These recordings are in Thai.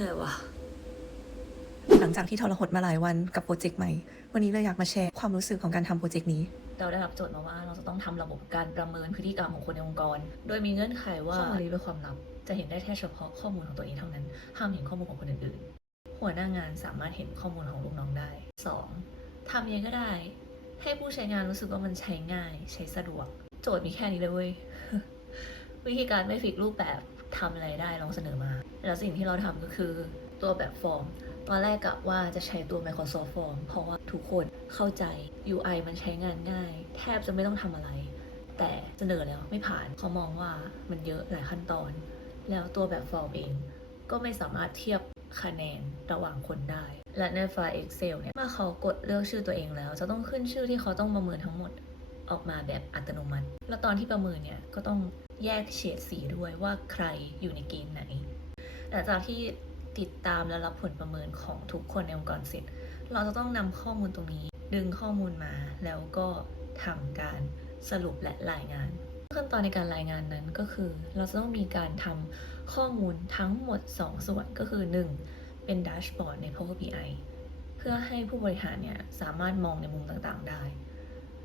เหนื่อยว่ะ หลังจากที่ทรหดมาหลายวันกับโปรเจกต์ใหม่ วันนี้เลยอยากมาแชร์ความรู้สึกของการทำโปรเจกต์นี้ เราได้รับโจทย์มาว่าเราจะต้องทำระบบการประเมินพฤติกรรมของคนในองค์กร โดยมีเงื่อนไขว่าข้อมูลนี้เป็นความลับ จะเห็นได้แค่เฉพาะข้อมูลของตัวเองเท่านั้น ห้ามเห็นข้อมูลของคนอื่นๆ หัวหน้างานสามารถเห็นข้อมูลของลูกน้องได้ 2. ทำยังไงก็ได้ ให้ผู้ใช้งานรู้สึกว่ามันใช้ง่าย ใช้สะดวก โจทย์มีแค่นี้เลยเว้ย วิธีการไม่ฟิกรูปแบบ ทำอะไรได้ลองเสนอมา แล้วสิ่งที่เราทำก็คือตัวแบบฟอร์ม ตอนแรกกะว่าจะใช้ตัว Microsoft Form เพราะว่าทุกคนเข้าใจ UI มันใช้งานง่าย แทบจะไม่ต้องทำอะไร แต่เสนอแล้วไม่ผ่านเขามองว่ามันเยอะหลายขั้นตอน แล้วตัวแบบฟอร์มเองก็ไม่สามารถเทียบคะแนนระหว่างคนได้ และในไฟล์ Excel เนี่ย เมื่อเขากดเลือกชื่อตัวเองแล้ว จะต้องขึ้นชื่อที่เขาต้องประเมินทั้งหมดออกมาแบบอัตโนมัติ แล้วตอนที่ประเมินเนี่ย ก็ต้อง แยกเฉดสีด้วยว่าใครอยู่ในเกณฑ์ไหน หลังจากที่ติดตามและรับผลประเมินของทุกคนในองค์กรเสร็จ เราจะต้องนำข้อมูลตรงนี้ ดึงข้อมูลมาแล้วก็ทำการสรุปและรายงาน ขั้นตอนในการรายงานนั้นก็คือ เราจะต้องมีการทำข้อมูลทั้งหมด 2 ส่วนก็คือ 1. เป็นดัชบอร์ดใน Power BI เพื่อให้ผู้บริหารเนี่ยสามารถมองในมุมต่างๆได้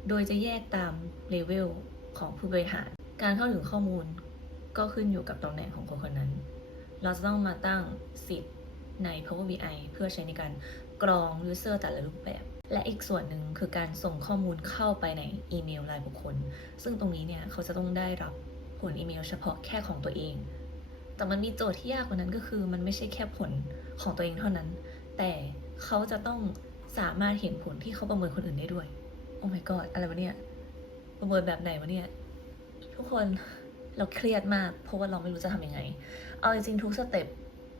โดยจะแยกตามเลเวลของผู้บริหาร การเข้าถึงข้อมูลก็ขึ้นอยู่กับตำแหน่งของคนคนนั้น เราจะต้องมาตั้งสิทธิ์ใน Power BI เพื่อใช้ในการกรอง user แต่ละรูปแบบ และอีกส่วนหนึ่งคือการส่งข้อมูลเข้าไปในอีเมลรายบุคคล ซึ่งตรงนี้เนี่ยเขาจะต้องได้รับผลอีเมลเฉพาะแค่ของตัวเอง แต่มันมีโจทย์ที่ยากกว่านั้นก็คือ มันไม่ใช่แค่ผลของตัวเองเท่านั้น แต่เขาจะต้องสามารถเห็นผลที่เขาประเมินคนอื่นได้ด้วย โอ้ my god อะไรวะเนี่ย ประเมินแบบไหนวะเนี่ย ทุกคนเราเครียดมาก เพราะว่าเราไม่รู้จะทำยังไง เอาจริงๆทุกสเต็ป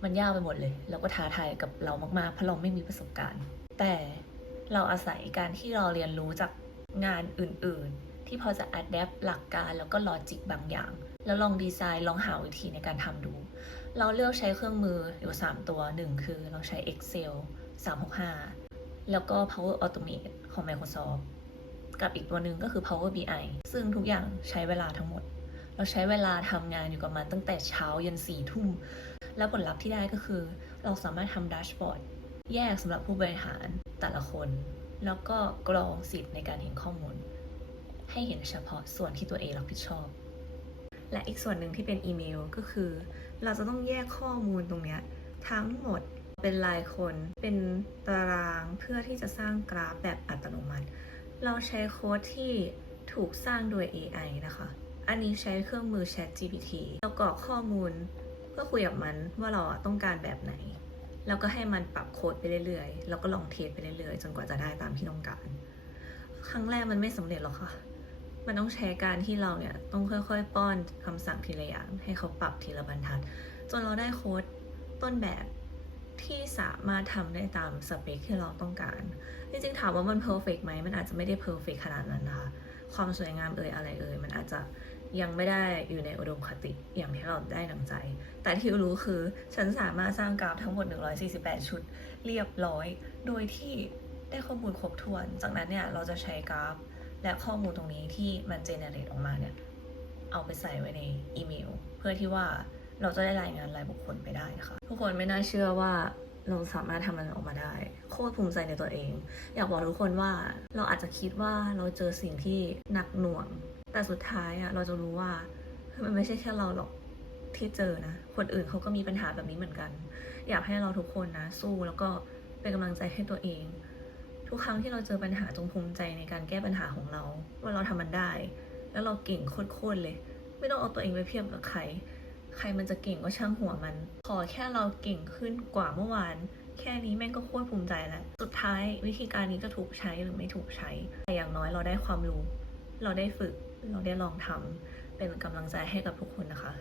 มันยากไปหมดเลยแล้วก็ท้าทายกับเรามากๆ เพราะเราไม่มีประสบการณ์ แต่เราอาศัยการที่เราเรียนรู้จากงานอื่นๆ ที่พอจะอัดแอปหลักการแล้วก็ลอจิกบางอย่าง แล้วลองดีไซน์ลองหาวิธีในการทำดู เราเลือกใช้เครื่องมืออยู่ 3 ตัว 1 คือเราใช้ Excel 365 แล้วก็ Power Automate ของ Microsoft กับอีกตัวหนึ่งก็คือ Power BI ซึ่งทุกอย่างใช้เวลาทั้งหมด เราใช้เวลาทำงานอยู่กับมันตั้งแต่เช้ายันสี่ทุ่ม แล้วผลลัพธ์ที่ได้ก็คือ เราสามารถทำดัชบอร์ดแยกสำหรับผู้บริหารแต่ละคน แล้วก็กรองสิทธิ์ในการเห็นข้อมูล ให้เห็นเฉพาะส่วนที่ตัวเองรับผิดชอบ และอีกส่วนหนึ่งที่เป็นอีเมลก็คือ เราจะต้องแยกข้อมูลตรงนี้ทั้งหมดเป็นรายคน เป็นตารางเพื่อที่จะสร้างกราฟแบบอัตโนมัติ เราใช้โค้ดที่ถูกสร้างโดย AI นะคะ อันนี้ใช้เครื่องมือ Chat GPT เรากรอกข้อมูลเพื่อคุยกับมันว่าเราต้องการแบบไหน แล้วก็ให้มันปรับโค้ดไปเรื่อยๆ แล้วก็ลองเทสไปเรื่อยๆ จนกว่าจะได้ตามที่ต้องการ ครั้งแรกมันไม่สำเร็จหรอกค่ะ มันต้องใช้การที่เราเนี่ยต้องค่อยๆ ป้อนคำสั่งทีละอย่างให้เขาปรับทีละบรรทัด จนเราได้โค้ดต้นแบบ ที่สามารถทำได้ตามสเปคที่เราต้องการ จริงๆถามว่ามันเพอร์เฟกไหมมันอาจจะไม่ได้เพอร์เฟกขนาดนั้นนะคะความสวยงามเอ่ยอะไรเอ่ยมันอาจจะยังไม่ได้อยู่ในอุดมคติอย่างที่เราได้ดังใจ แต่ที่รู้คือฉันสามารถสร้างกราฟทั้งหมด 148 ชุด เรียบร้อย โดยที่ได้ข้อมูลครบถ้วน จากนั้นเนี่ยเราจะใช้กราฟ และข้อมูลตรงนี้ที่มันเจเนเรตออกมาเนี่ยเอาไปใส่ไว้ในอีเมล เพื่อที่ว่า เราจะได้รายงานรายบุคคลไปได้นะคะ ทุกคนไม่น่าเชื่อว่าเราสามารถทำมันออกมาได้ โคตรภูมิใจในตัวเอง อยากบอกทุกคนว่าเราอาจจะคิดว่าเราเจอสิ่งที่หนักหน่วง แต่สุดท้ายอะเราจะรู้ว่ามันไม่ใช่แค่เราหรอกที่เจอนะ คนอื่นเขาก็มีปัญหาแบบนี้เหมือนกัน อยากให้เราทุกคนนะ สู้แล้วก็เป็นกำลังใจให้ตัวเอง ทุกครั้งที่เราเจอปัญหาจงภูมิใจในการแก้ปัญหาของเรา ว่าเราทำมันได้ แล้วเราเก่งโคตรๆเลย ไม่ต้องเอาตัวเองไปเทียบกับใคร ใครมันจะเก่งก็ช่างหัวมัน ขอแค่เราเก่งขึ้นกว่าเมื่อวาน แค่นี้แม่งก็โคตรภูมิใจแล้ว สุดท้ายวิธีการนี้จะถูกใช้หรือไม่ถูกใช้ แต่อย่างน้อยเราได้ความรู้ เราได้ฝึก เราได้ลองทำ เป็นกำลังใจให้กับทุกคนนะคะ